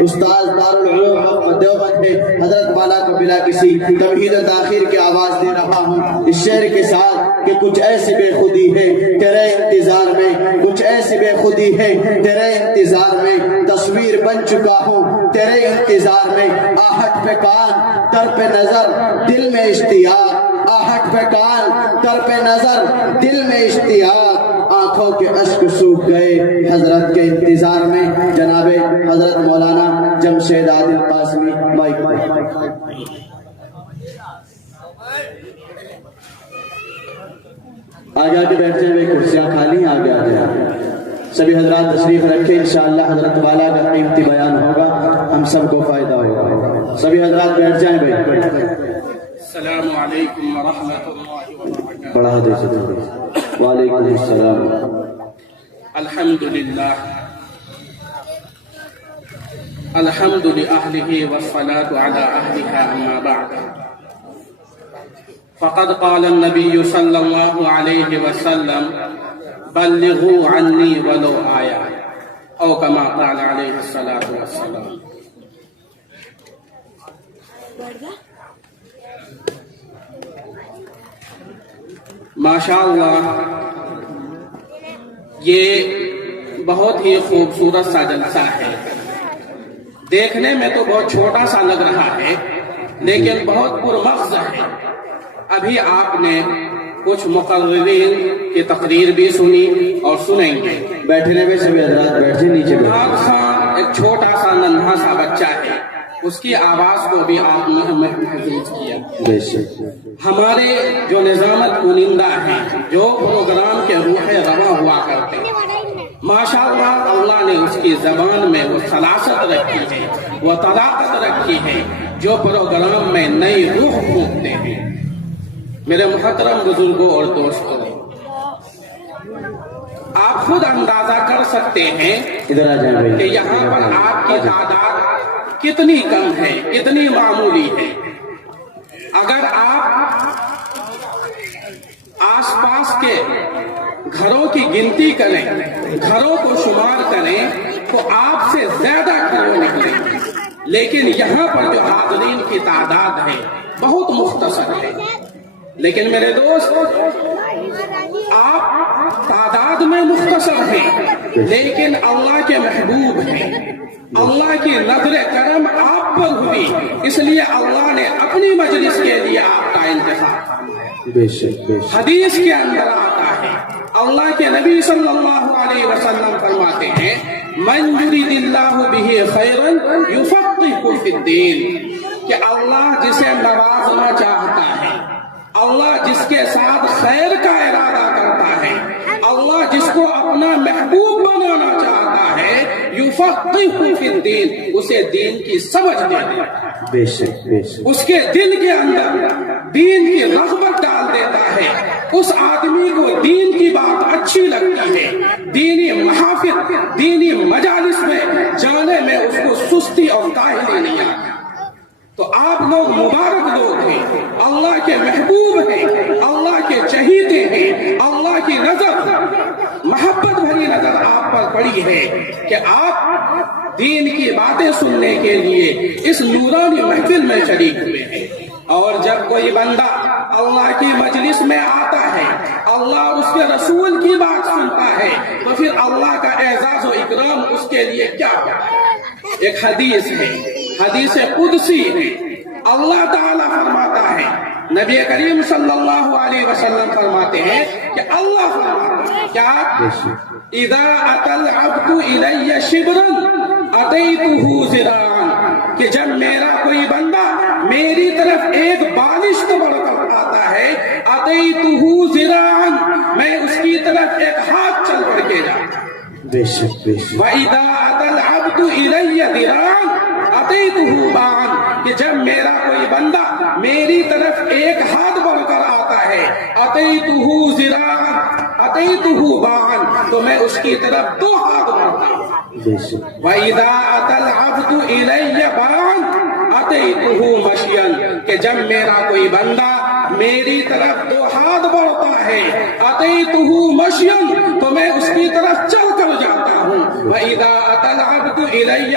استاد دارالعلوم دیوبند ہے، حضرت والا کو بلا کسی تمہید و تاخیر کی آواز دے رہا ہوں اس شعر کے ساتھ کہ کچھ ایسی بے خودی ہے تیرے انتظار میں، کچھ ایسی بے خودی ہے تیرے انتظار میں، تصویر بن چکا ہوں تیرے انتظار میں، آہٹ پہ کان در پہ نظر دل میں اشتیاق، آہٹ پہ کان در پہ نظر دل میں اشتیاق، آنکھوں کے اشک سوکھ گئے حضرت کے انتظار میں۔ جناب حضرت مولانا جمشید عادل قاسمی مائک پر۔ آگے آگے بیٹھ جائیں، کرسیاں خالی ہیں، آگے آ جائیں، سبھی حضرات تشریف رکھیں، انشاءاللہ حضرت والا کا قیمتی بیان ہوگا، ہم سب کو فائدہ ہوگا۔ سبھی حضرات بیٹھ جائیں بھائی۔ السلام علیکم ورحمۃ اللہ وبرکاتہ۔ بڑھا دے سکتے، وعلیکم السلام۔ الحمدللہ الحمد لأہلہ والصلاة علی اہلہا اما بعد، فقد قال النبی صلی اللہ علیہ وسلم بلغوا عنی ولو آیا، او کما قال علیہ الصلاة والسلام۔ ماشاءاللہ یہ بہت ہی خوبصورت سا جلسہ ہے، دیکھنے میں تو بہت چھوٹا سا لگ رہا ہے لیکن بہت پرمغز ہے۔ ابھی آپ نے کچھ مقررین کی تقریر بھی سنی اور سنیں گے۔ بیٹھنے میں سبھی حضرات بیٹھے، نیچے بیٹھے۔ عمران خان ایک چھوٹا سا ننھا سا بچہ ہے، اس کی آواز کو بھی آپ نے محفوظ کیا۔ بے شک۔ ہمارے جو نظامت کنندہ ہیں، جو پروگرام کے روح رواں ہوا کرتے ہیں، ماشاءاللہ اللہ نے اس کی زبان میں وہ سلاست رکھی ہے، وہ طلاقت رکھی ہے جو پروگرام میں نئی روح پھونکتے ہیں۔ میرے محترم بزرگوں اور دوستوں، آپ خود اندازہ کر سکتے ہیں ادھر آ جائیں بھائی۔ کہ یہاں پر آپ کی تعداد کتنی کم ہے، کتنی معمولی ہے۔ اگر آپ آس پاس کے گھروں کی گنتی کریں، گھروں کو شمار کریں تو آپ سے زیادہ گھروں نکلیں، لیکن یہاں پر جو حاضرین کی تعداد ہے بہت مختصر ہے۔ لیکن میرے دوست، آپ تعداد میں مختصر ہیں لیکن اللہ کے محبوب ہیں، اللہ کی نظر کرم آپ پر ہوئی، اس لیے اللہ نے اپنی مجلس کے لیے آپ کا انتخاب۔ بے شک بے شک۔ حدیث کے اندر آتا ہے، اللہ کے نبی صلی اللہ علیہ وسلم فرماتے ہیں من یرید اللہ بہ خیرا یفقہہ فی الدین، کہ اللہ جسے نوازنا چاہتا ہے، اللہ جس کے ساتھ خیر کا ارادہ کرتا ہے، اللہ جس کو اپنا محبوب بنانا چاہتا ہے، یفقہہ فی الدین، اسے دین کی سمجھ دیتا ہے، بے شک بے شک۔ اس کے دل کے اندر دین کی رغبت ڈال دیتا ہے، اس آدمی کو دین کی بات اچھی لگتی ہے، دینی محافل، دینی مجالس میں جانے میں اس کو سستی اور کاہلی نہیں آتی۔ تو آپ لوگ مبارک لوگ ہیں، اللہ کے محبوب ہیں، اللہ کے چہیتے ہیں، اللہ کی نظر، محبت بھری نظر آپ پر پڑی ہے کہ آپ دین کی باتیں سننے کے لیے اس نورانی محفل میں شریک ہوئے ہیں۔ اور جب کوئی بندہ اللہ کی مجلس میں آتا ہے، اللہ اس کے رسول کی بات سنتا ہے، تو پھر اللہ کا اعزاز و اکرام اس کے لیے کیا ہوتا ہے؟ ایک حدیث ہے، حدیث قدسی ہے، اللہ تعالیٰ فرماتا ہے، نبی کریم صلی اللہ علیہ وسلم فرماتے ہیں کہ اللہ فرماتا ہے کیا؟ اذا اتی العبد الی شبرا اتیتہ ذراعا، کہ جب میرا کوئی بندہ میری طرف ایک بالشت بڑھ کر آتا ہے، اتیتہ ذراعا، میں اس کی طرف ایک ہاتھ چل پڑ کے جاتا ہوں۔ بے شک بے شک۔ وَإِذَا أَتَى الْعَبْدُ إِلَيَّ ذِرَاعًا أَتَيْتُهُ بَاعًا، کہ جب میرا کوئی بندہ میری طرف ایک ہاتھ بڑھ کر آتا ہے، أَتَيْتُهُ ذِرَاعًا أَتَيْتُهُ بَاعًا، تو میں اس کی طرف دو ہاتھ بڑھتا ہوں۔ بے شک۔ وَإِذَا أَتَى الْعَبْدُ إِلَيَّ بَاعًا أَتَيْتُهُ مَشْيًا، کہ جب میرا کوئی بندہ میری طرف دو ہاتھ بڑھتا ہے، أَتَيْتُهُ مَشْيًا، تو میں اس کی طرف چل کر جاتا ہوں۔ وَإِذَا أَتَى الْعَبْدُ إِلَيَّ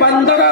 15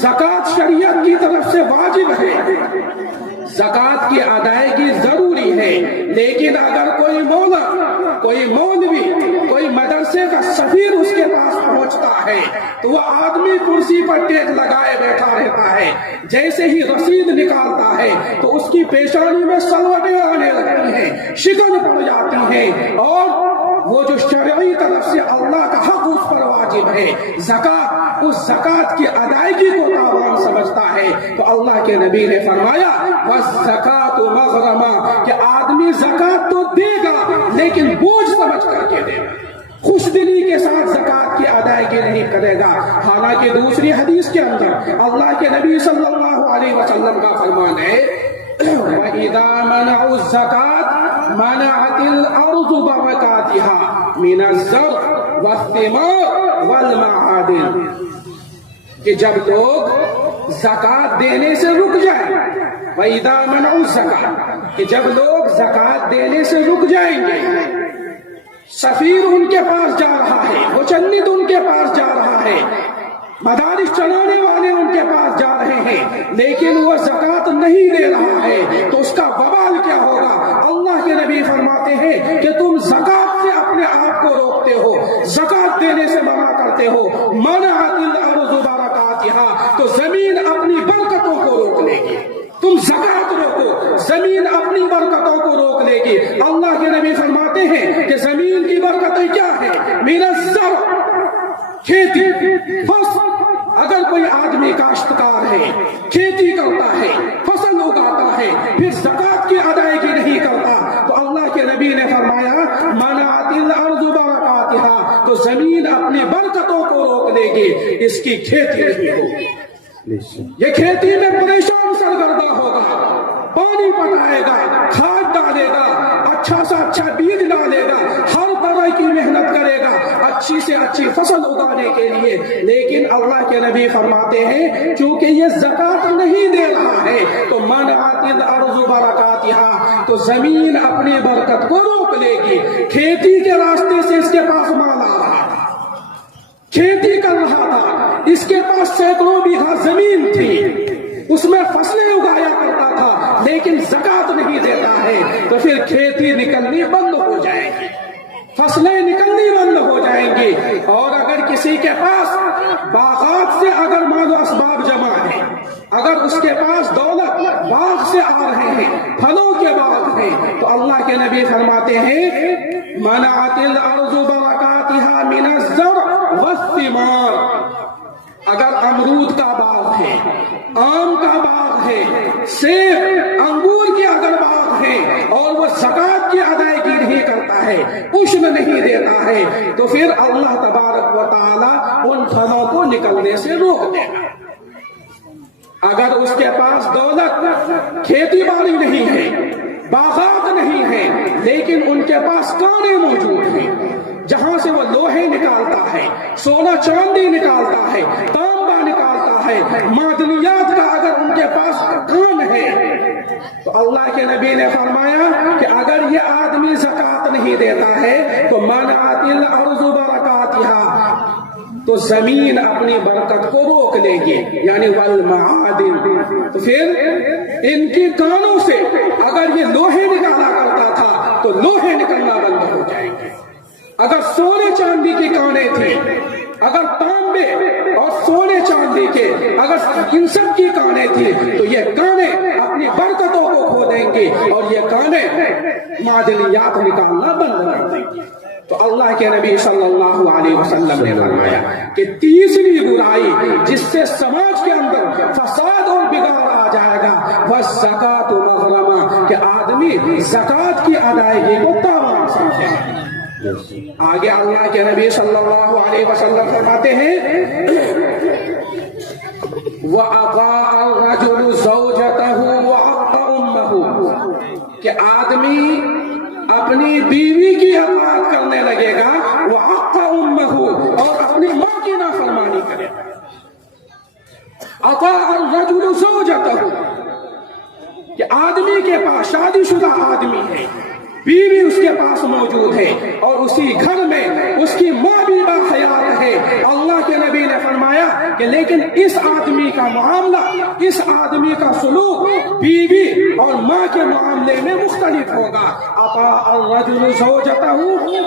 زکات شریعت کی طرف سے واجب ہے، زکات کی ادائیگی ضروری ہے، لیکن اگر کوئی مولا، کوئی مولوی، کوئی مدرسے کا سفیر اس کے پاس پہنچتا ہے تو وہ آدمی کرسی پر ٹیک لگائے بیٹھا رہتا ہے، جیسے ہی رسید نکالتا ہے تو اس کی پیشانی میں سلوٹیں آنے لگتی ہیں، شکن پڑ جاتی ہیں، اور وہ جو شرعی طرف سے اللہ کا حق اس پر واجب ہے، زکات، اس زکات کی ادائیگی کو تاوان سمجھتا ہے، تو اللہ کے نبی نے فرمایا والزکات مغرمہ، کہ آدمی زکات تو دے گا لیکن بوجھ سمجھ کر کے دے گا، خوش دلی کے ساتھ زکات کی ادائیگی نہیں کرے گا۔ حالانکہ دوسری حدیث کے اندر اللہ کے نبی صلی اللہ علیہ وسلم کا فرمان ہے وَإِذَا مَنَعُوا الزَّكَاةَ مَنَعَتِ الْأَرْضُ بَرَكَاتِهَا مِنَ الزَّرْعِ وَالثِّمَارِ وَالْمَعَادِنِ، کہ جب لوگ زکات دینے سے رک جائیں، وَإِذَا مَنَعُوا الزَّكَاةَ، کہ جب لوگ زکات دینے سے رک جائیں گے، سفیر ان کے پاس جا رہا ہے، مچند ان کے پاس جا رہا ہے، مدارس چلانے والے ان کے پاس جا رہے ہیں، لیکن وہ زکات نہیں دے رہا ہے، تو اس کا وبال کیا ہوگا؟ اللہ کے نبی فرماتے ہیں کہ تم زکات سے اپنے آپ کو روکتے ہو، زکات دینے سے منع کرتے ہو، منعت الارض برکاتہا، تو زمین اپنی برکتوں کو روک لے گی، تم زکات روکو، زمین اپنی برکتوں کو روک لے گی۔ اللہ کے نبی فرماتے ہیں کہ زمین کی برکتیں کیا ہے؟ من الزرع، کھیتی، فصل، اگر کوئی آدمی کاشتکار ہے، کھیتی کرتا ہے، فصل اگاتا ہے، پھر زکات کی ادائیگی نہیں کرتا، تو اللہ کے نبی نے فرمایا منعت الارض برکاتہا، تو زمین اپنی برکتوں کو روک لے گی، اس کی کھیتی نہیں ہوگی، یہ کھیتی میں پریشان سرگردہ ہوگا، پانی پٹائے گا، کھاد ڈالے گا، اچھا سا اچھا بیج ڈالے گا، ہر طرح کی محنت کرے گا اچھی سے اچھی فصل اگانے کے لیے، لیکن اللہ کے نبی فرماتے ہیں چونکہ یہ زکات نہیں دے رہا ہے تو منعت الارض برکاتہا، تو زمین اپنی برکت کو روک لے گی۔ کھیتی کے راستے سے اس کے پاس مال آ رہا تھا، کھیتی کر رہا تھا، اس کے پاس سینکڑوں بیگھہ زمین تھی، اس میں فصلیں اگایا کرتا تھا، لیکن زکات نہیں دیتا ہے، تو پھر کھیتی نکلنی بند ہو جائے گی، فصلیں نکلنی بند ہو جائیں گی۔ اور اگر کسی کے پاس باغات سے اگر مال و اسباب جمع ہے، اگر اس کے پاس دولت باغ سے آ رہے ہیں، پھلوں کے باغ ہیں، تو اللہ کے نبی فرماتے ہیں منعت الارض برکاتہا من الزرع والثمار، اگر امرود کا باغ ہے، آم کا باغ ہے، سیب انگور کے اگر باغ ہے، اور وہ زکات کی ادائیگی نہیں کرتا ہے، عشر نہیں دیتا ہے، تو پھر اللہ تبارک و تعالی ان پھلوں کو نکلنے سے روک دے گا۔ اگر اس کے پاس دولت، کھیتی باڑی نہیں ہے، باغات نہیں ہیں، لیکن ان کے پاس کانے موجود ہیں جہاں سے وہ لوہے نکالتا ہے، سونا چاندی نکالتا ہے، تانبا نکالتا ہے، معدنیات کا اگر ان کے پاس کام ہے، تو اللہ کے نبی نے فرمایا کہ اگر یہ آدمی زکات نہیں دیتا ہے تو منعت الارض برکاتہا، تو زمین اپنی برکت کو روک لے گی، یعنی والمعادن، تو پھر ان کی کانوں سے اگر یہ لوہے نکالا کرتا تھا تو لوہے نکلنا بند ہو جائیں گے، اگر سونے چاندی کی کانیں تھیں، اگر تانبے اور سونے چاندی کے اگر ان سب کی کانیں تھیں تو یہ کانیں اپنی برکتوں کو کھو دیں گی، اور یہ کانیں معدنیات نکالنا بند کر دیں گی۔ تو اللہ کے نبی صلی اللہ علیہ وسلم نے فرمایا کہ تیسری برائی جس سے سماج کے اندر فساد اور بگاڑ آ جائے گا والزکات مغرمہ، کہ آدمی زکات کی ادائیگی کو تاوان سمجھے۔ آگے اللہ کے نبی صلی اللہ علیہ وسلم فرماتے ہیں وَأَطَاعَ الرَّجُلُ زَوْجَتَهُ وَعَقَّ أُمَّهُ، کہ آدمی اپنی بیوی کی اطاعت کرنے لگے گا، وَعَقَّ أُمَّهُ، اور اپنی ماں کی نافرمانی کرے گا۔ أَطَاعَ الرَّجُلُ زَوْجَتَهُ، کہ آدمی کے پاس، شادی شدہ آدمی ہے، بیوی اس کے پاس موجود ہے اور اسی گھر میں اس کی ماں بھی باحیات ہے، اللہ کے نبی نے فرمایا کہ لیکن اس آدمی کا معاملہ، اس آدمی کا سلوک بیوی اور ماں کے معاملے میں مختلف ہوگا۔ اطاع الرجل زوجتہ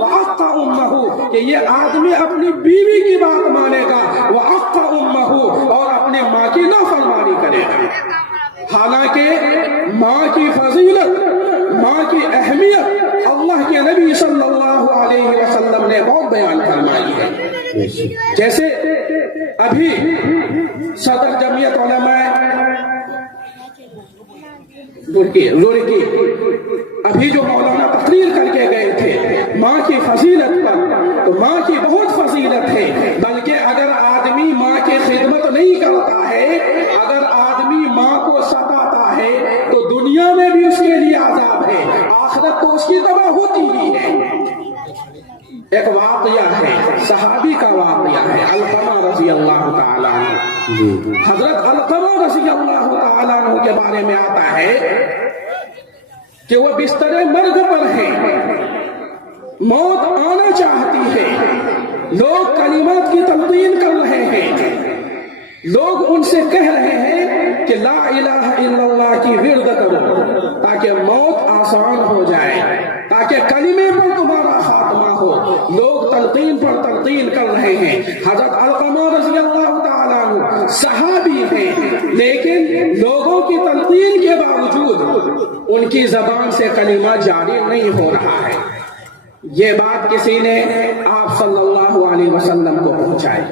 وعق امہ، کہ یہ آدمی اپنی بیوی کی بات مانے گا، وعق امہ، اور اپنے ماں کی نافرمانی کرے گا۔ حالانکہ ماں کی فضیلت، ماں کی اہمیت اللہ کے نبی صلی اللہ علیہ وسلم نے بہت بیان فرمائی ہے۔ جیسے ابھی صدر جمعیت علماء رڑکی ابھی جو مولانا تقریر کر کے گئے تھے ماں کی فضیلت پر، تو ماں کی بہت فضیلت ہے، بلکہ اگر آدمی ماں کی خدمت نہیں کرتا ہے، اگر آدمی ماں کو ستاتا ہے تو دنیا میں بھی اس کے لیے عذاب ہے، آخرت تو اس کی تباہ ہوتی ہی ہے۔ ایک واقعہ ہے، صحابی کا واقعہ ہے، علقمہ رضی اللہ تعالیٰ عنہ۔ حضرت علقمہ رضی اللہ تعالیٰ عنہ کے بارے میں آتا ہے کہ وہ بستر مرگ پر ہیں، موت آنا چاہتی ہے، لوگ کلمات کی تلقین کر رہے ہیں، لوگ ان سے کہہ رہے ہیں کہ لا الہ الا اللہ کی ورد کرو تاکہ موت آسان ہو جائے، تاکہ کلمے پر تمہارا خاتمہ ہو۔ لوگ تلقین پر تلقین کر رہے ہیں۔ حضرت علقمہ رضی اللہ تعالیٰ عنہ صحابی ہیں، لیکن لوگوں کی تلقین کے باوجود ان کی زبان سے کلمہ جاری نہیں ہو رہا ہے۔ یہ بات کسی نے آپ صلی اللہ علیہ وسلم کو پہنچائی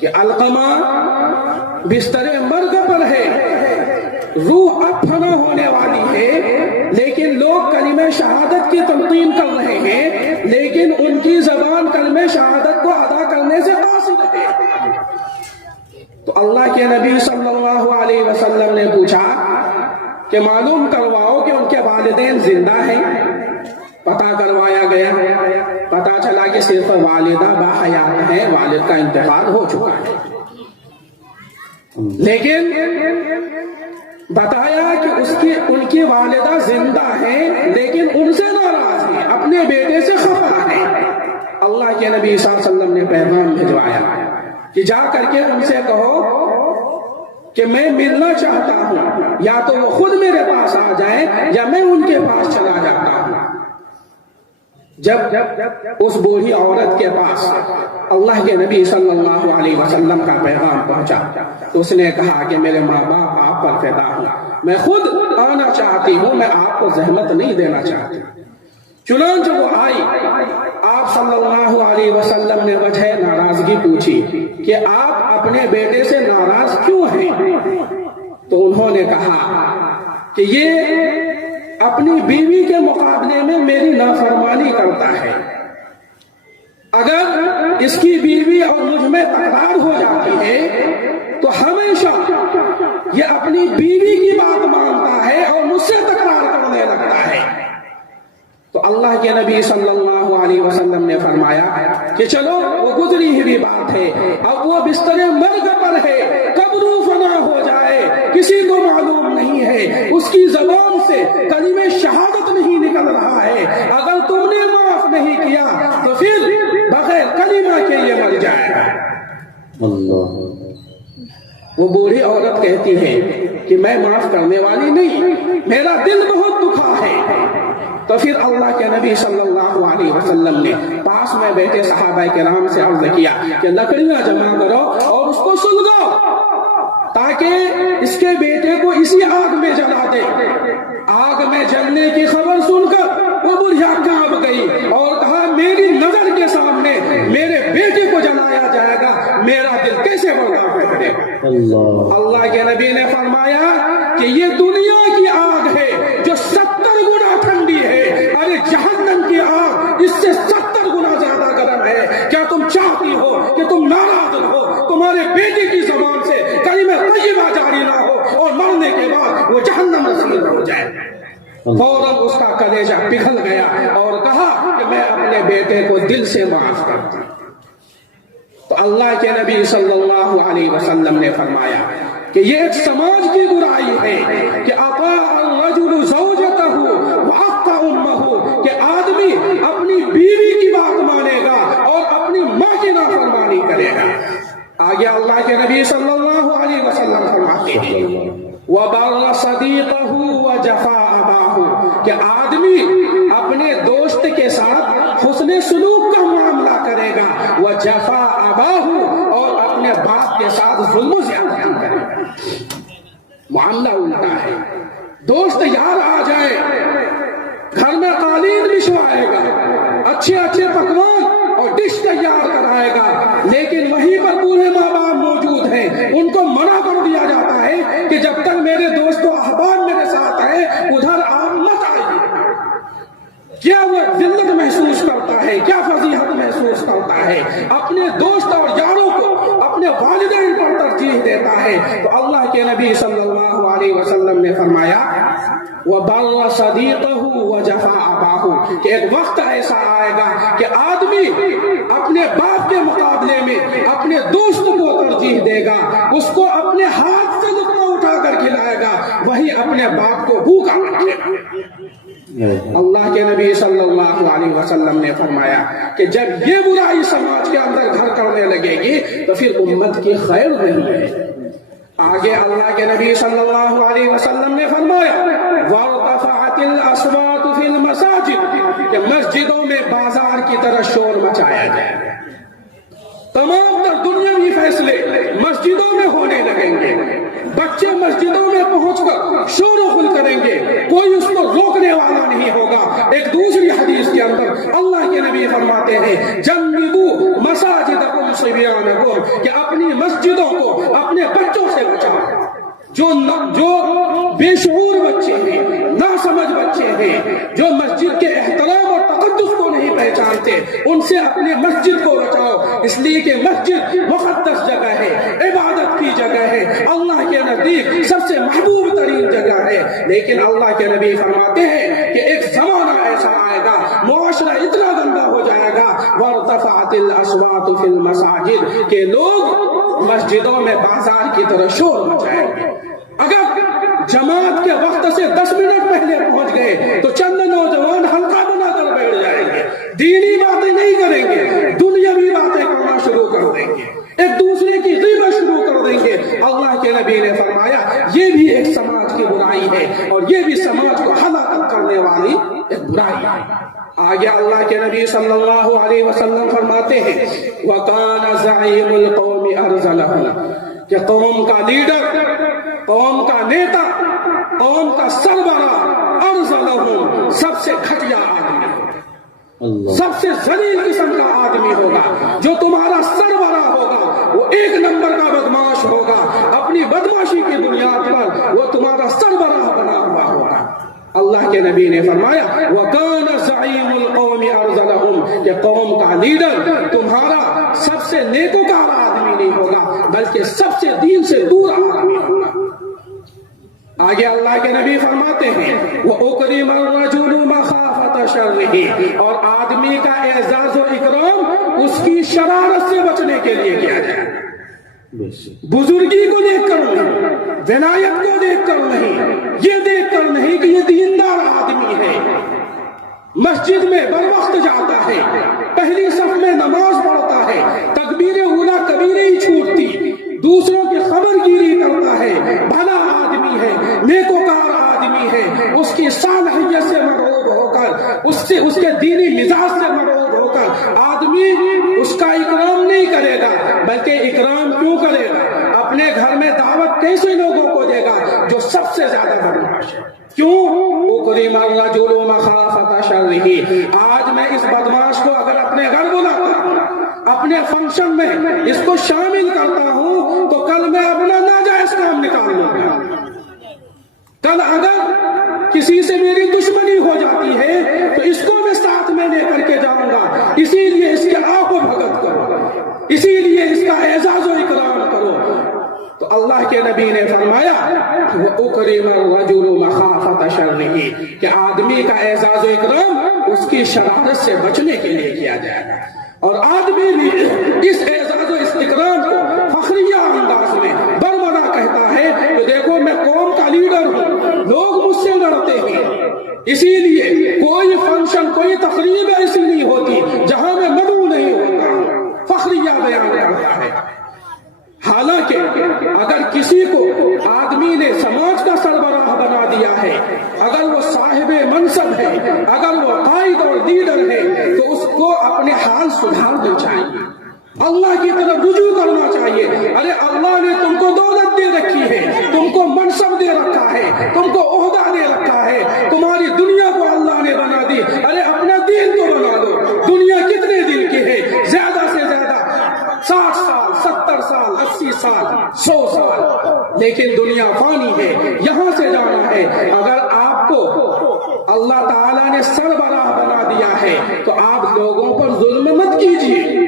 کہ علقمہ بستر مرگ پر ہے، روح اب فنا ہونے والی ہے، لیکن لوگ کلمہ شہادت کی تلقین کر رہے ہیں، لیکن ان کی زبان کلمہ شہادت کو ادا کرنے سے قاصر ہے۔ تو اللہ کے نبی صلی اللہ علیہ وسلم نے پوچھا کہ معلوم کرواؤ کہ ان کے والدین زندہ ہیں۔ پتہ کروایا گیا، پتہ چلا کہ صرف والدہ باحیات ہے، والد کا انتقال ہو چکا ہے، لیکن بتایا کہ ان کی والدہ زندہ ہیں، لیکن ان سے ناراض ہیں، اپنے بیٹے سے خفا ہیں۔ اللہ کے نبی صلی اللہ علیہ وسلم نے پیغام بھجوایا کہ جا کر کے ان سے کہو کہ میں ملنا چاہتا ہوں، یا تو وہ خود میرے پاس آ جائیں یا میں ان کے پاس چلا جاتا ہوں۔ جب اس بوڑھی عورت کے پاس اللہ کے نبی صلی اللہ علیہ وسلم کا پیغام پہنچا تو اس نے کہا کہ میرے ماں باپ آپ پر فدا ہوں، میں خود آنا چاہتی ہوں، میں آپ کو زحمت نہیں دینا چاہتی۔ چنانچہ وہ آئی، آپ صلی اللہ علیہ وسلم نے وجہ ناراضگی پوچھی کہ آپ اپنے بیٹے سے ناراض کیوں ہیں؟ تو انہوں نے کہا کہ یہ اپنی بیوی کے مقابلے میں میری نافرمانی کرتا ہے، اگر اس کی بیوی اور مجھ میں تکرار ہو جاتی ہے تو ہمیشہ یہ اپنی بیوی کی بات مانتا ہے اور مجھ سے تکرار کرنے لگتا ہے۔ تو اللہ کے نبی صلی اللہ علیہ وسلم نے فرمایا کہ چلو وہ گزری ہوئی بات ہے، اب وہ بستر مرگ پر ہے، کب روح فنا ہو جائے کسی کو معلوم نہیں ہے، اس کی زبان سے کلمہ شہادت نہیں نکل رہا ہے، اگر تم نے معاف نہیں کیا تو پھر بغیر کلمہ کے یہ مر جائے گا۔ اللہ۔ وہ بوڑھی عورت کہتی ہے کہ میں معاف کرنے والی نہیں، میرا دل بہت دکھا ہے۔ تو پھر اللہ کے نبی صلی اللہ علیہ وسلم نے پاس میں بیٹھے صحابہ کرام سے عرض کیا کہ لکڑیاں جمع کرو اور اس کو سلگاؤ تاکہ اس کے بیٹے کو اسی آگ میں جلا دے۔ آگ میں جلنے کی خبر سن کر وہ بڑھیا کانپ گئی اور کہا میری نظر کے سامنے میرے بیٹے کو جلایا جائے گا، میرا دل کیسے برداشت کرے گا؟ اللہ کے نبی نے فرمایا کہ یہ دنیا کی آگ ہے جو 70 گنا ٹھنڈی ہے، ارے جہنم کی آگ اس سے 70 گنا زیادہ گرم ہے۔ کیا تم چاہتی ہو کہ تم ناراض ہو، تمہارے بیٹے کی زبان سے کلمہ طیبہ جاری نہ ہو اور مرنے کے بعد وہ جہنم نصیب ہو جائے؟ فوراً اس کا کلیجہ پگھل گیا اور کہا کہ میں اپنے بیٹے کو دل سے معاف کرتا ہوں۔ تو اللہ کے نبی صلی اللہ علیہ وسلم نے فرمایا کہ یہ ایک سماج کی برائی ہے کہ اطاع الرجل زوجته وعق امه، وجفا اباہ، کہ آدمی اپنے دوست کے ساتھ حسن سلوک کا معاملہ کرے گا، وجفا اباہ، اور اپنے باپ کے ساتھ ظلم و زیادتی کرے گا۔ معاملہ الٹا ہے۔ دوست یار آ جائے، گھر میں قالین بچھوائے گا، اچھے اچھے پکوان اور ڈش تیار کرائے گا، لیکن وہیں پر بوڑھے ماں باپ موجود ہیں، ان کو منع کر دیا جاتا ہے کہ جب تک میرے دوست و احباب میرے ساتھ ہیں ادھر آپ مت آئیے۔ کیا وہ ذلت محسوس کرتا ہے، کیا فضیحت محسوس کرتا ہے، اپنے دوست اور یاروں کو اپنے والدین پر ترجیح دیتا ہے۔ تو اللہ کے نبی صلی اللہ علیہ وسلم نے فرمایا وَبَرَّ صَدِيقَهُ وَجَفَا أَبَاهُ، کہ ایک وقت ایسا آئے گا کہ آدمی اپنے باپ کے مقابلے میں اپنے دوست کو ترجیح دے گا، اس کو اپنے ہاتھ سے لقمہ اٹھا کر کھلائے گا، وہی اپنے باپ کو بھوکا رکھے گا۔ اللہ کے نبی صلی اللہ علیہ وسلم نے فرمایا کہ جب یہ برائی سماج کے اندر گھر کرنے لگے گی تو پھر امت کی خیر نہیں ہے۔ آگے اللہ کے نبی صلی اللہ علیہ وسلم نے فرمایا وَارْتَفَعَتِ الْأَصْوَاتُ فِي الْمَسَاجِدِ، کہ مسجدوں میں بازار کی طرح شور مچایا جائے، تمام تر دنیاوی فیصلے مسجدوں میں ہونے لگیں گے، بچے مسجدوں میں پہنچ کر شور و غل کریں گے، کوئی اس کو روکنے والا نہیں ہوگا۔ ایک دوسری حدیث کے اندر اللہ کے نبی فرماتے ہیں جنبوا مساجدکم صبیانکم، کہ اپنی مسجدوں کو اپنے بچوں سے بچاؤ۔ جو بے شعور بچے ہیں، ناسمجھ بچے ہیں، جو مسجد کے احترام اور تقدس کو نہیں پہچانتے، ان سے اپنے مسجد کو بچاؤ، اس لیے کہ مسجد مقدس جگہ ہے، عبادت کی جگہ ہے، اللہ کے نزدیک سب سے محبوب ترین جگہ ہے۔ لیکن اللہ کے نبی فرماتے ہیں کہ ایک زمانہ ایسا آئے گا، معاشرہ اتنا گندا ہو جائے گا وارتفعت الاصوات فی المساجد، کہ لوگ مسجدوں میں بازار کی طرح شور مچائیں گے۔ اگر جماعت کے وقت سے 10 منٹ پہلے پہنچ گئے تو چند نوجوان حلقہ بنا کر بیٹھ جائیں گے، دینی باتیں نہیں کریں گے، دنیاوی باتیں کرنا شروع کر دیں گے، ایک دوسرے کی غیبت شروع کر دیں گے۔ اللہ کے نبی نے فرمایا یہ بھی ایک سماج کی برائی ہے، اور یہ بھی سماج کو ہلاکت کرنے والی ایک برائی ہے۔ آگے اللہ کے نبی صلی اللہ علیہ وسلم فرماتے ہیں وَقَانَ زَعِيمُ الْقَوْمِ أَرْذَلَهُمْ، کہ قوم کا لیڈر، قوم کا نیتا، قوم کا سربراہ ارذلہم، سب سے گھٹیا آدمی ہوگا، سب سے ذلیل قسم کا آدمی ہوگا۔ جو تمہارا سربراہ ہوگا وہ ایک نمبر کا بدماش ہوگا، اپنی بدماشی کی بنیاد پر وہ تمہارا سربراہ بنا ہوا ہوگا۔ اللہ کے نبی نے فرمایا وَقَانَ زَعِيمُ الْقَوْمِ أَرْذَلَهُمْ، کہ قوم کا لیڈر تمہارا سب سے نیکوکار آدمی نہیں ہوگا بلکہ سب سے دین سے دور آدمی ہوگا۔ آگے اللہ کے نبی فرماتے ہیں وَأُكْرِمَ الرَّجُلُ مَخَافَةَ شَرِّهِ، اور آدمی کا اعزاز و اکرام اس کی شرارت سے بچنے کے لیے کیا جائے، بزرگی کو دیکھ کر نہیں، ولایت کو دیکھ کر نہیں، یہ دیکھ کر نہیں کہ یہ دیندار آدمی ہے، مسجد میں بر وقت جاتا ہے، پہلی صف میں نماز پڑھتا ہے، تکبیر اولا کبھی نہیں چھوٹتی، دوسروں کی خبر گیری کرتا ہے، بھلا آدمی ہے، نیکوکار آدمی ہے، اس کی صالحیت سے مرعوب ہو کر، اس کے دینی مزاج سے مرعوب ہو کر آدمی اس کا اکرام نہیں کرے گا، بلکہ اکرام کیوں کرے گا؟ اپنے گھر میں دعوت کیسے لوگوں کو دے گا؟ جو سب سے زیادہ بدماش ہے۔ کیوں؟ اکرم الرجل مخافۃ شرہ، آج میں اس بدماش کو اگر اپنے گھر بلاتا ہوں، اپنے فنکشن میں اس کو شامل کرتا ہوں تو کل میں اپنا ناجائز کام نکال لوں گا، کل اگر کسی سے میری دشمنی ہو جاتی ہے تو اس کو میں ساتھ میں لے کر کے جاؤں گا، اسی لیے اس کے آنکھ و بھگت کرو، اسی لیے اس کا اعزاز و اکرام کرو۔ تو اللہ کے نبی نے فرمایا وَأُكْرِمَ الرَّجُلُ مَخَافَةَ شَرِّهِ، کہ آدمی کا اعزاز و اکرام اس کی شرارت سے بچنے کے لیے کیا جائے گا، اور آدمی بھی اس اعزاز و اس اکرام کو فخریہ انداز میں برملا کہتا ہے کہ دیکھو میں قوم کا لیڈر ہوں، لوگ مجھ سے لڑتے ہیں، اسی لیے کوئی فنکشن کوئی تقریب ایسی نہیں ہوتی جہاں میں مدعو نہیں ہوتا، فخریہ بیان کرتا ہے۔ حالانکہ اگر کسی کو آدمی نے سماج کا سربراہ بنا دیا ہے ہے، اگر وہ صاحب منصب ہے، اگر وہ قائد اور لیڈر ہے تو اس کو اپنے حال سدھارنا چاہیے، اللہ کی طرف رجوع کرنا چاہیے۔ ارے اللہ نے تم کو دولت دے رکھی ہے، تم کو منصب دے رکھا ہے، تم کو عہدہ دے رکھا ہے، تمہاری دنیا کو اللہ نے بنا دی، ارے اپنا دین کو بنا دو۔ دنیا کتنے دن کی ہے؟ زیادہ سے زیادہ 60 سال، 70 سال، 80 سال، 100 سال، لیکن دنیا فانی ہے، یہاں سے جانا ہے۔ اگر آپ کو اللہ تعالیٰ نے سربراہ بنا دیا ہے تو آپ لوگوں پر ظلم مت کیجیے،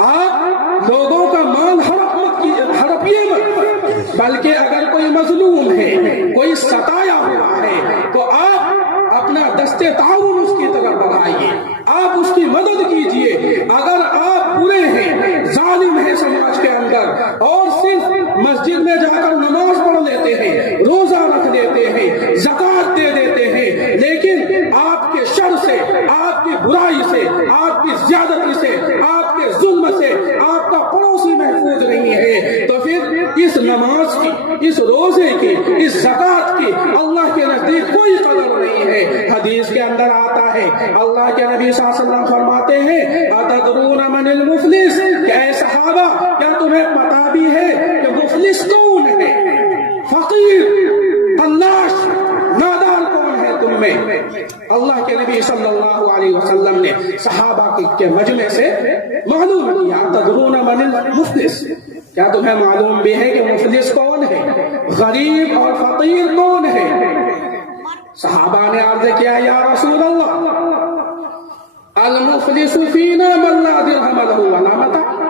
آپ لوگوں کا مال ہڑپیے مت، بلکہ اگر کوئی مظلوم ہے، کوئی ستایا ہوا ہے تو آپ اپنا دستے تعاون اس کی طرف بڑھائیے، آپ اس کی مدد کیجیے۔ اگر آپ برے ہیں، ظالم ہیں سماج کے اندر اور صرف مسجد میں جا کر نماز پڑھ لیتے ہیں، روزہ رکھ دیتے ہیں، زکوٰۃ دے دیتے ہیں، لیکن آپ کے شر سے، آپ کی برائی سے، آپ کی زیادتی سے، آپ کے ظلم سے آپ کا پڑوسی محفوظ نہیں ہے تو پھر اس نماز کی، اس روزے کی، اس زکوٰۃ کی اللہ کے نزدیک کوئی قدر نہیں ہے۔ حدیث کے اندر آتا ہے، اللہ کے نبی صلی اللہ علیہ وسلم فرماتے ہیں اتدرون من المفلس، کہ اے صحابہ کیا تمہیں پتا بھی ہے کہ مفلس کون ہے؟ فقیر، فلاش، نادار کون ہے تم میں؟ اللہ کے نبی صلی اللہ علیہ وسلم نے صحابہ کے مجمع سے معلوم کیا تدرون من المفلس، کیا تمہیں معلوم بھی ہے کہ مفلس کون ہے، غریب اور فقیر کون ہے؟ صحابہ نے عرض کیا یا رسول اللہ المفلس فینا من لا درہم لہ ولا متاع،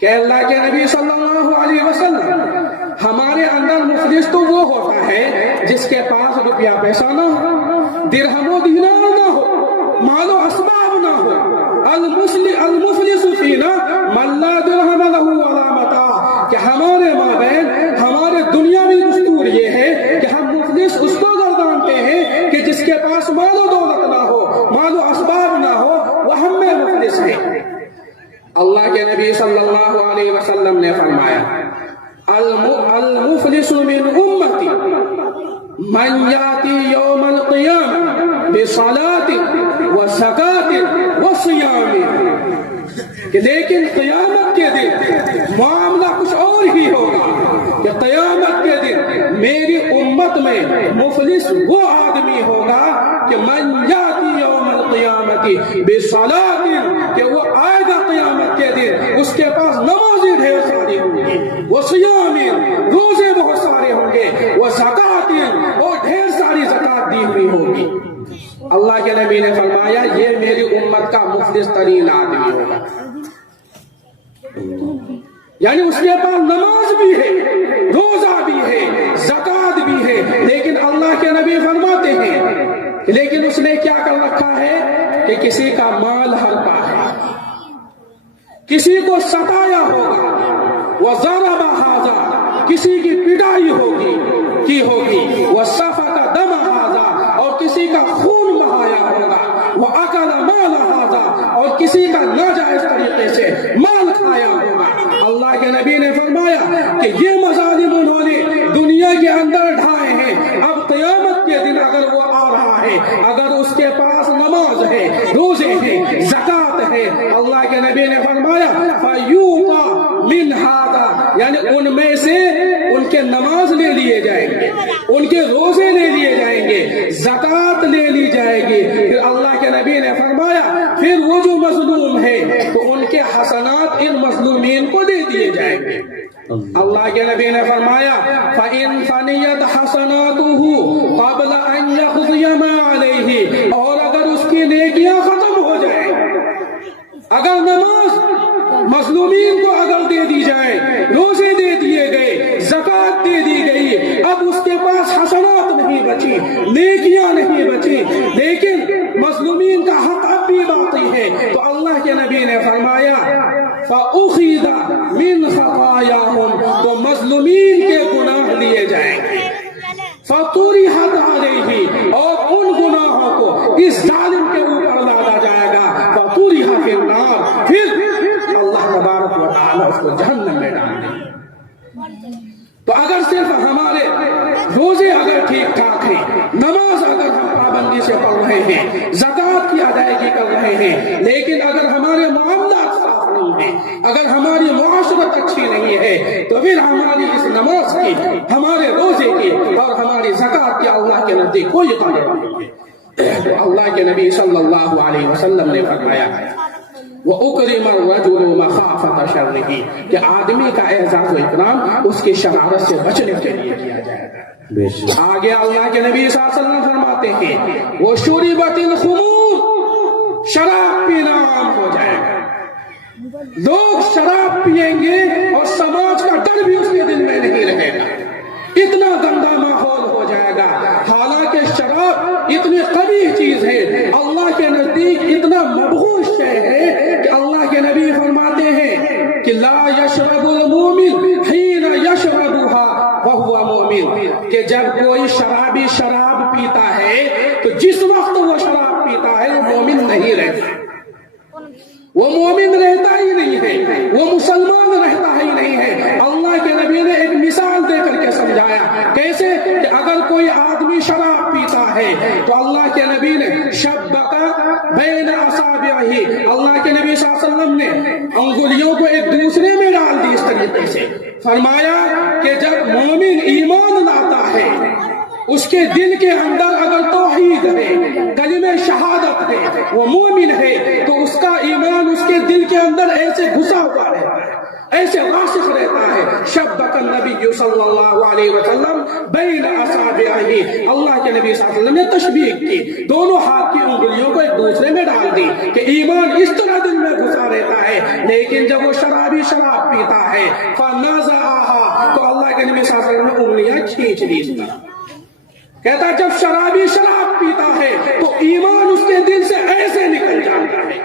کہ اللہ کے نبی صلی اللہ علیہ وسلم ہمارے اندر مفلس تو وہ ہوتا ہے جس کے پاس روپیہ پیسہ نہ ہو، درہم و دینار نہ ہو، مال و اسباب نہ ہو۔ المفلس فینا من لا درہم لہ ولا متاع، کہ ہمارے مابین، ہمارے دنیاوی دستور یہ ہے کہ ہم مفلس اس کو گردانتے ہیں کہ جس کے پاس مال و دولت نہ ہو، مال و اسباب نہ ہو، وہ ہم میں مفلس ہے۔ اللہ کے نبی صلی اللہ علیہ وسلم نے فرمایا المفلس من امتی من یاتی یوم القیامہ بصلاۃ وزکاۃ وصیام، کہ لیکن قیامت کے دن معاملہ کچھ اور ہی ہوگا، کہ قیامت کے دن میری امت میں مفلس وہ آدمی ہوگا کہ من یاتی یوم القیامت بصلاۃ، کہ وہ آئے گا قیامت کے دن، اس کے پاس نمازیں ڈھیر ساری ہوں گی، وصیام، روزے بہت سارے ہوں گے، وزکاۃ، اور ڈھیر ساری زکوٰۃ دی ہوئی ہوگی۔ اللہ کے نبی نے فرمایا یہ میری امت کا مفلس ترین آدمی ہوگا، یعنی اس کے پاس نماز بھی ہے، روزہ بھی ہے، زکوٰۃ بھی ہے، لیکن اللہ کے نبی فرماتے ہیں لیکن اس نے کیا کر رکھا ہے کہ کسی کا مال ہڑپا ہے، کسی کو ستایا ہوگا، وَضَرَبَ هَذَا، کسی کی پٹائی ہوگی، وَسَفَكَ دَمَ هَذَا، اور کسی کا خون بہایا ہوگا، وَأَكَلَ مَالَ هَذَا، اور کسی کا ناجائز طریقے سے مال کھایا ہوگا۔ اللہ کے نبی نے فرمایا کہ یہ مظالم انہوں نے دنیا کے اندر ڈھائے ہیں، اب قیامت کے دن اگر وہ آ رہا ہے، اگر اس کے پاس نماز ہے، روزے ہیں، زکوٰۃ ہے، اللہ کے نبی نے فرمایا فَيُوْقَى مِنْ هَذَا، یعنی ان میں سے ان کے نماز لے لیے جائیں گے، ان کے روزے لے لیے جائیں گے، زکوٰۃ لے لی جائے گی۔ پھر اللہ کے نبی نے فرمایا پھر وہ جو مظلوم ہے تو ان کے حسنات ان مظلومین کو دے دیے جائیں گے۔ اللہ کے نبی نے فرمایا فَإِنْ فَنِيَتْ حَسَنَاتُهُ قَبْلَ أَنْ يَقْضِيَ مَا عَلَيْهِ، اور اگر اس کی نیکیاں ختم ہو جائیں، اگر نماز مظلومین کو اگر دے دی جائے، روزے دے دیے گئے، زکوٰۃ دے دی گئی، اب اس کے پاس حسنات نہیں بچی، نیکیاں نہیں بچی، لیکن مظلومین کا حق اب بھی باقی ہے، تو اللہ کے نبی نے فرمایا فَأُخِذَ مِنْ خَطَايَاهُمْ، تو مظلومین کے گناہ لیے جائیں گے، فَطُرِحَتْ عَلَيْهِ، اور ان گناہوں کو اس ظالم کے اوپر لادا جائے گا، فَطُرِحَ فِي النَّارِ، پھر اللہ تبارک و تعالیٰ اس کو جہنم میں ڈال دیں۔ تو اگر صرف ہمارے روزے اگر ٹھیک ٹھیک ٹھاک ہیں، نماز اگر ہم پابندی سے پڑھ رہے ہیں، زکوٰۃ کی ادائیگی کر رہے ہیں، لیکن اگر ہمارے معاملات صاف نہیں ہیں، اگر ہماری معاشرت اچھی نہیں ہے، تو پھر ہماری اس نماز کی، ہمارے روزے کی اور ہماری زکوٰۃ کی اللہ کے نزدیک کوئی قدر نہیں ہے۔ تو اللہ کے نبی صلی اللہ علیہ وسلم نے فرمایا وَأُكْرِمَ الرَّجُلُ مَخَافَةَ شَرِّهِ کہ آدمی کا اعزاز و اکرام اس کی شرارت سے بچنے کے لیے کیا جائے گا۔ آگے اللہ کے نبی صلی اللہ علیہ وسلم فرماتے ہیں وَشُرِبَتِ الْخُمُورُ شراب پینا عام ہو جائے گا، لوگ شراب پیئیں گے اور سماج کا ڈر بھی اس کے دل میں نہیں رہے گا، اتنا گندا ماحول ہو جائے گا۔ حالانکہ شراب اتنی قبیح چیز ہے، اللہ کے نزدیک اتنا مبغوض شے ہے کہ اللہ کے نبی فرماتے ہیں کہ لا یشرب المؤمن حین یشربها وهو مؤمن کہ جب کوئی شرابی شراب پیتا ہے تو جس وقت وہ شراب پیتا ہے وہ مومن نہیں رہتا، وہ مومن رہتا ہی نہیں ہے، وہ مسلمان رہتا ہی نہیں ہے۔ اللہ کے نبی نے ایک مثال دے کر کے سمجھایا کیسے کہ اگر کوئی آدمی شراب پیتا ہے تو اللہ کے نبی نے شبک بین اصابعہ، اللہ کے نبی صلی اللہ علیہ وسلم نے انگلیوں کو ایک دوسرے میں ڈال دی اس طریقے سے، فرمایا کہ جب مومن ایمان لاتا ہے اس کے دل کے اندر اگر توحید ہے، کلمہ شہادت ہے، وہ مومن ہے، تو اس کا ایمان اس کے دل کے اندر ایسے گھسا ہوا رہتا ہے، ایسے راسخ رہتا ہے۔ شبک النبی صلی اللہ علیہ وسلم بین اصابعہ، اللہ کے نبی صلی اللہ علیہ وسلم نے تشبیہ کی، دونوں ہاتھ کی انگلیوں کو ایک دوسرے میں ڈال دی کہ ایمان اس طرح دل میں گھسا رہتا ہے، لیکن جب وہ شرابی شراب پیتا ہے فنزعها تو اللہ کے نبی صلی اللہ علیہ وسلم نے انگلیاں کھینچ لی اس طرح۔ کہتا جب شرابی شراب پیتا ہے تو ایمان اس کے دل سے ایسے نکل جاتا ہے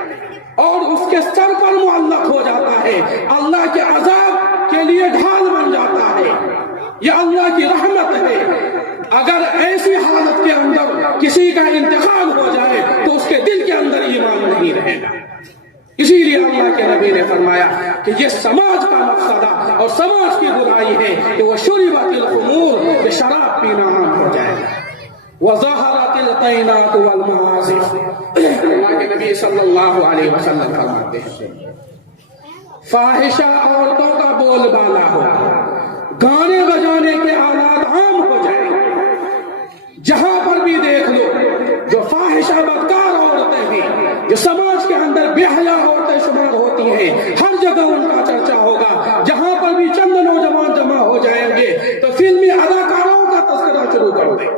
اور اس کے سر پر معلق ہو جاتا ہے، اللہ کے عذاب کے لیے ڈھال بن جاتا ہے، یہ اللہ کی رحمت ہے۔ اگر ایسی حالت کے اندر کسی کا انتقال ہو جائے تو اس کے دل کے اندر ایمان نہیں رہے گا۔ اسی لیے اللہ کے نبی نے فرمایا کہ یہ سماج کا مقصدہ اور سماج کی برائی ہے کہ وہ شربت الخمور کہ شراب پینا عام ہو جائے گا۔ وظہرت القینات والمعازف، اللہ کے نبی صلی اللہ علیہ وسلم فرماتے ہیں فاحشہ عورتوں کا بول بالا ہو، گانے بجانے کے آلات عام ہو جائیں، جہاں پر بھی دیکھ لو جو فاحشہ بدکار عورتیں ہیں، جو سماج کے اندر بے حیا عورتیں شمار ہوتی ہیں، ہر جگہ ان کا چرچا ہوگا۔ جہاں پر بھی چند نوجوان جمع ہو جائیں گے تو فلمی اداکاروں کا تذکرہ شروع کر دیں،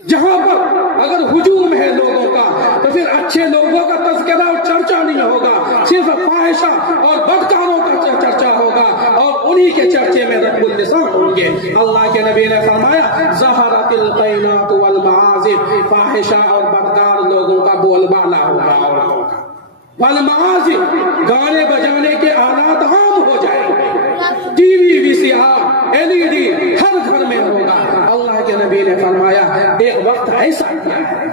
جہاں پر اگر ہجوم ہے لوگوں کا تو پھر اچھے لوگوں کا تذکرہ اور چرچا نہیں ہوگا، صرف فاحشہ اور بدکاروں کا چرچا ہوگا اور انہی کے چرچے میں رب اللسان ہوں گے۔ اللہ کے نبی نے فرمایا ظہرت القینات والمعازف، فاحشہ اور بدکار لوگوں کا بول بالا ہوگا عورتوں کا، والمعازف گانے بجانے کے آلات عام ہو جائیں گے، ٹی وی وی سی آر LED ہر گھر میں ہوگا۔ اللہ کے نبی نے فرمایا ایک وقت ایسا کیا ہے،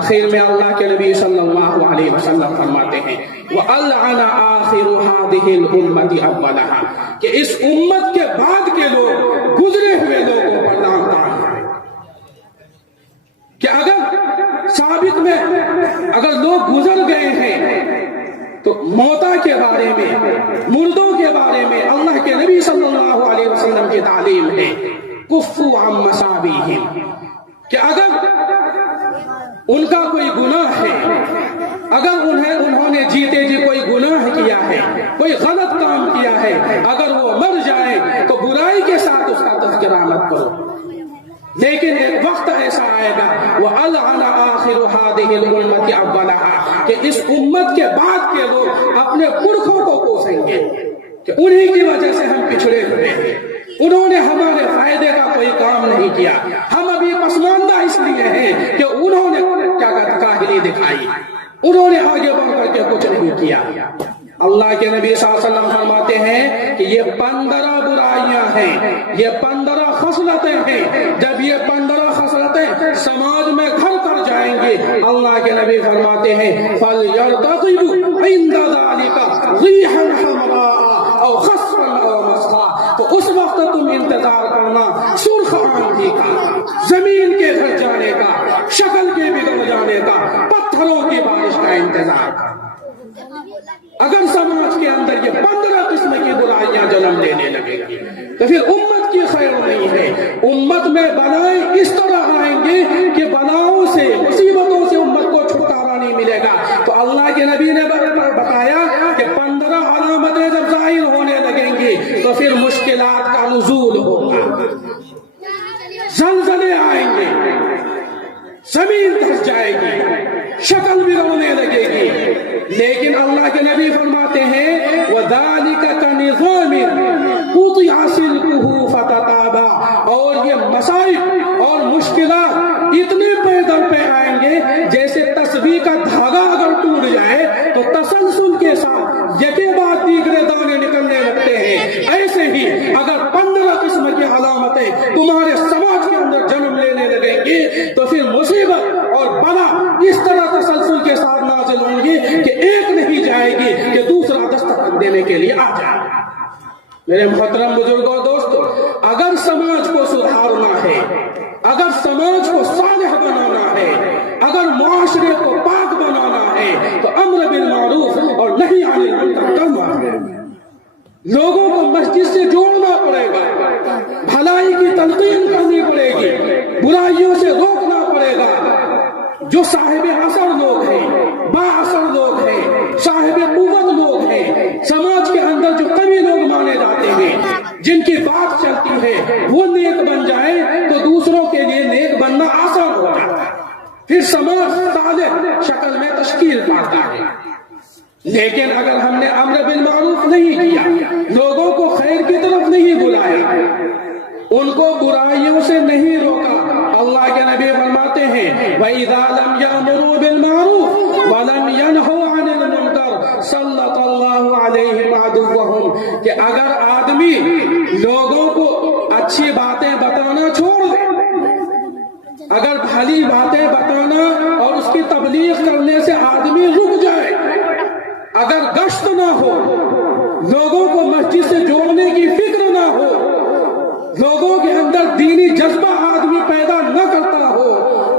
آخر میں اللہ کے نبی صلی اللہ علیہ وسلم فرماتے ہیں وَأَلْعَنَ آخِرُ هَذِهِ الْأُمَّةِ أَوَّلَهَا کہ اس امت کے بعد کے لوگ گزرے ہوئے لوگوں پر لعنت ہے کہ اگر ثابت میں اگر لوگ گزر گئے ہیں تو موتا کے بارے میں، مردوں کے بارے میں اللہ کے نبی صلی اللہ علیہ وسلم کی تعلیم ہے کفوا عن مصابیہم کہ اگر ان کا کوئی گناہ ہے، اگر انہوں نے جیتے جی کوئی گناہ کیا ہے، کوئی غلط کام کیا ہے، اگر وہ مر جائیں تو برائی کے ساتھ اس کا تذکرہ مت کرو، لیکن ایک وقت ایسا آئے گا وَأَلْعَنَ آخِرُ هَذِهِ الْأُمَّةِ أَوَّلَهَا کہ اس امت کے بعد کے لوگ اپنے پرکھوں کو کوسیں گے کہ انہی کی وجہ سے ہم پچھڑے ہوئے ہیں، انہوں نے ہمارے فائدے کا کوئی کام نہیں کیا، ہم ابھی پسماندہ اس لیے ہیں کہ انہوں نے کیا کاہلی دکھائی، انہوں نے آگے بڑھ کر کے کچھ نہیں کیا۔ اللہ کے نبی صلی اللہ علیہ وسلم فرماتے ہیں کہ یہ 15 برائیاں ہیں، یہ 15 خصلتیں ہیں، جب یہ 15 خصلتیں سماج میں گھر کر جائیں گے اللہ کے نبی فرماتے ہیں فَلْيَرْتَقِبُوا عِنْدَ ذَلِكَ رِيحًا حَمْرَاءَ أَوْ خَصْفًا أَوْ مَسْخًا تو اس وقت تم انتظار کرنا سرخ آندھی کا، زمین کے دھس جانے کا، شکل کے بگڑ جانے کا، پتھروں کی بارش کا انتظار کا۔ اگر سماج کے اندر یہ 15 قسم کی برائیاں جنم لینے لگے گی تو پھر امت کی خیر نہیں ہے۔ امت میں بلائیں اس طرح آئیں گے کہ بلاؤں سے، مصیبتوں سے امت کو چھٹکارا نہیں ملے گا۔ تو اللہ کے نبی نے بتایا کہ 15 علامتیں جب ظاہر ہونے لگیں گی تو پھر مشکلات کا نزول ہوگا، زلزلے آئیں گے، زمین دھس جائے گی، شکل بگڑنے لگے گی۔ لیکن اللہ کے نبی فرماتے ہیں وَذَلِكَ كَنِظَامٍ قُطِعَ سِلْكُهُ فَتَتَابَعَ، اور یہ مصائب اور مشکلات اتنے پے در پہ آئیں گے جیسے تسبیح کا دھاگا اگر ٹوٹ جائے تو تسلسل کے ساتھ یکے بعد دیگرے دانے نکلنے لگتے ہیں۔ ایسے ہی اگر 15 قسم کی علامتیں تمہارے سماج کے اندر جنم لینے لگیں گی تو پھر مصیبت اور بلا اس طرح تسلسل کے ساتھ نازل ہوں گی کہ ایک نہیں جائے گی کہ دوسرا دستک دینے کے لیے آ جائے۔ میرے محترم بزرگوں دوستو، اگر سماج کو سدھارنا ہے، اگر سماج کو صالح بنانا ہے، اگر معاشرے کو پاک بنانا ہے تو امر بالمعروف اور نہی عن المنکر کرنا ہے۔ لوگوں کو مسجد سے جوڑنا پڑے گا، بھلائی کی تلقین کرنی پڑے گی، برائیوں سے روکنا پڑے گا۔ جو صاحب اثر لوگ ہیں، با اثر لوگ ہیں، صاحب قوت لوگ ہیں، سماج کے اندر جو قوی لوگ مانے جاتے ہیں، جن کی بات چلتی ہے، وہ نیک بن جائے تو دوسروں کے لیے نیک بننا آسان ہو جاتا ہے، پھر سماج صالح شکل میں تشکیل پاتا ہے۔ لیکن اگر ہم نے امر بالمعروف نہیں کیا، لوگوں کو خیر کی طرف نہیں بلایا، ان کو برائیوں سے نہیں روکا، اللہ کے نبی فرماتے ہیں وَإِذَا لَمْ يَأْمُرُوا بِالْمَعْرُوفِ وَلَمْ يَنْهُوا عَنِ الْمُنْكَرِ صَلَّتَ اللَّهُ عَلَيْهِمْ عَدُوَّهُمْ، کہ اگر آدمی لوگوں کو اچھی باتیں بتانا چھوڑ دے، اگر بھلی باتیں بتانا اور اس کی تبلیغ کرنے سے آدمی رک جائے، اگر گشت نہ ہو، لوگوں کو مسجد سے جوڑنے کی فکر نہ ہو، لوگوں کے اندر دینی جذبہ آدمی پیدا نہ کرتا ہو،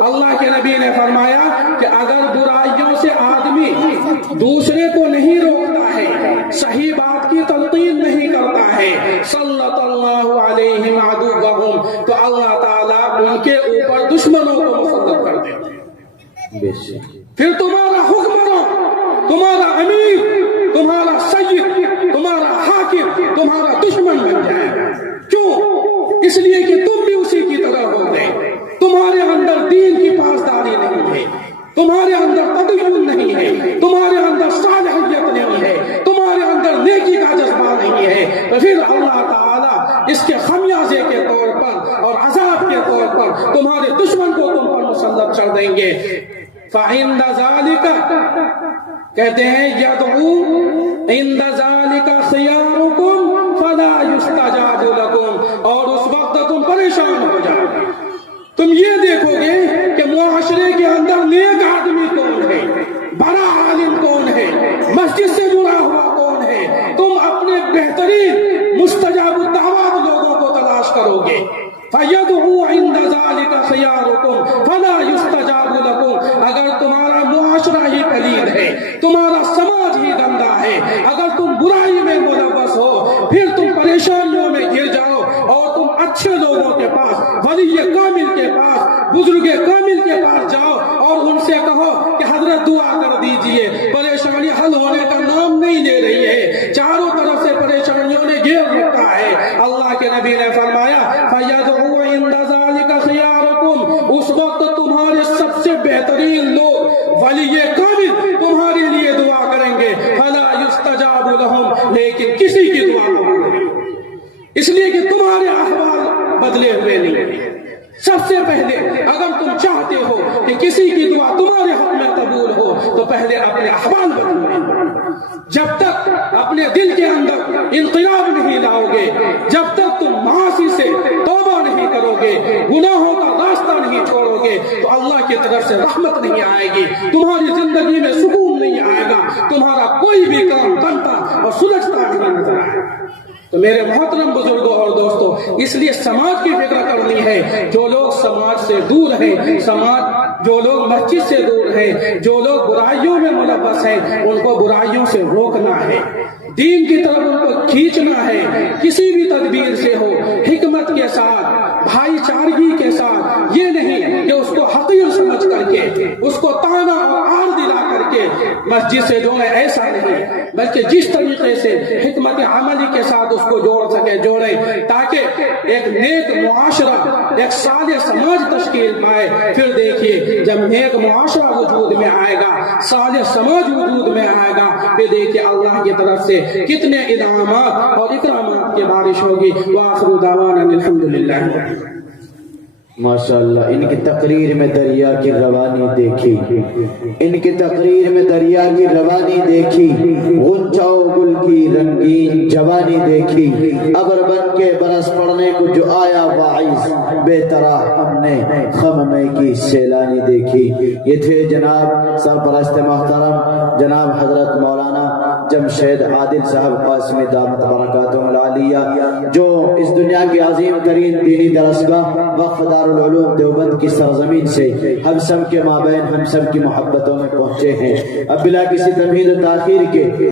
اللہ کے نبی نے فرمایا کہ اگر برائیوں سے آدمی دوسرے کو نہیں روکتا ہے، صحیح بات کی تلقین نہیں کرتا ہے، صلّت اللہ علیہم عدوہم، تو اللہ تعالیٰ ان کے اوپر دشمنوں کو مسلط کر دیتے ہیں۔ پھر تمہارا حکمران، تمہارا امیر، تمہارا سید، تمہارا حاکم تمہارا دشمن بن جائے گا۔ کیوں؟ اس لیے کہ تم بھی اسی کی طرح ہو گئے، تمہارے اندر دین کی پاسداری نہیں ہے، تمہارے اندر تدین نہیں ہے، تمہارے اندر صالحیت نہیں ہے، تمہارے اندر نیکی کا جذبہ نہیں ہے، تو پھر اللہ تعالیٰ اس کے خمیازے کے طور پر اور عذاب کے طور پر تمہارے دشمن کو تم پر مسلط کر دیں گے۔ فَعِنْدَ ذَلِكَ، کہتے ہیں يَدْعُو عِنْدَ ذَلِكَ خِيَارُكُمْ فَلَا يُسْتَجَابُ لَكُمْ، اور اس وقت تم پریشان ہو جاؤ گے۔ تم یہ دیکھو گے کہ معاشرے کے اندر نیک آدمی کون ہے، بڑا عالم کون ہے، مسجد سے جڑا ہوا کون ہے، تم اپنے بہترین مستجاب الدعوات لوگوں کو تلاش کرو گے۔ فَيَدْعُو عِنْدَ ذَلِكَ خِيَارُكُمْ فَلَا يُسْتَجَابُ لَكُمْ، اگر تمہارا معاشرہ ہی پلید ہے، تمہارا سماج ہی گندا ہے، اگر تم برائی میں ملوث ہو، پھر تم پریشانیوں میں گر جاؤ اور تم اچھے لوگوں کے پاس، ولی کامل کے پاس، بزرگ کامل کے پاس جاؤ اور ان سے کہو کہ حضرت دعا کر دیجئے، پریشانی حل ہونے کا نام نہیں لے رہی ہے، چاروں طرف سے پریشانیوں نے گھیر رکھا ہے۔ اللہ کے نبی نے فرمایا فَيَدْعُو عِنْدَ ذَلِكَ خِيَارُكُمْ، اس وقت تمہارے سب سے بہترین لوگ ولی کامل تمہارے لیے دعا کریں گے، فَلَا يُسْتَجَابُ لَهُمْ، لیکن کسی کی دعا نہ ہوگی، اس لیے کہ تمہارے احوال بدلے ہوئے نہیں۔ سب سے پہلے اگر تم چاہتے ہو کہ کسی کی دعا تمہارے حق میں قبول ہو تو پہلے اپنے احوال بدلو۔ جب تک اپنے دل کے اندر انقلاب نہیں لاؤ گے، جب تک تم معاصی سے توبہ نہیں کرو گے، گناہوں کا راستہ نہیں چھوڑو گے، تو اللہ کی طرف سے رحمت نہیں آئے گی، تمہاری زندگی میں سکون نہیں آئے گا، تمہارا کوئی بھی کام بنتا اور سلجھتا نہیں نظر آئے گا۔ تو میرے محترم بزرگوں اور دوستوں، اس لیے سماج کی فکر کرنی ہے. جو لوگ سماج سے دور ہیں، جو لوگ مسجد سے دور ہیں، جو لوگ برائیوں میں ملوث ہیں، ان کو برائیوں سے روکنا ہے، دین کی طرف ان کو کھینچنا ہے. کسی بھی تدبیر سے ہو، حکمت کے ساتھ، بھائی چارگی کے ساتھ. یہ نہیں کہ اس کو حقیر سمجھ کر کے، اس کو تانا اور آر دلا کر کے مسجد سے جوڑے، ایسا نہیں، بلکہ جس طریقے سے حکمت عملی کے ساتھ اس کو جوڑ سکے جوڑے، تاکہ ایک نیک معاشرہ، ایک صالح سماج تشکیل پائے. پھر دیکھیے جب نیک معاشرہ وجود میں آئے گا، صالح سماج وجود میں آئے گا، پھر دیکھیے اللہ کی طرف سے کتنے انعامات اور اکرامات کی بارش ہوگی. وآخر دعوانا الحمدللہ. ماشاءاللہ، ان کی تقریر میں دریا کی روانی دیکھی، ان کی تقریر میں دریا کی روانی دیکھی، غنچہ و گل کی رنگین جوانی دیکھی. ابر بن کے برس پڑنے کو جو آیا واعظ، بے طرح ہم نے خم میں کی سیلانی دیکھی. یہ تھے جناب سرپرست محترم جناب حضرت مولانا جمشید عادل صاحب قاسمی دامت برکاتہم العالیہ، جو اس دنیا کی عظیم ترین دینی درسگاہ وقف دارالعلوم دیوبند کی سرزمین سے ہم سب کے مابین ہم سب کی محبتوں میں پہنچے ہیں. اب بلا کسی تمہید و تاخیر کے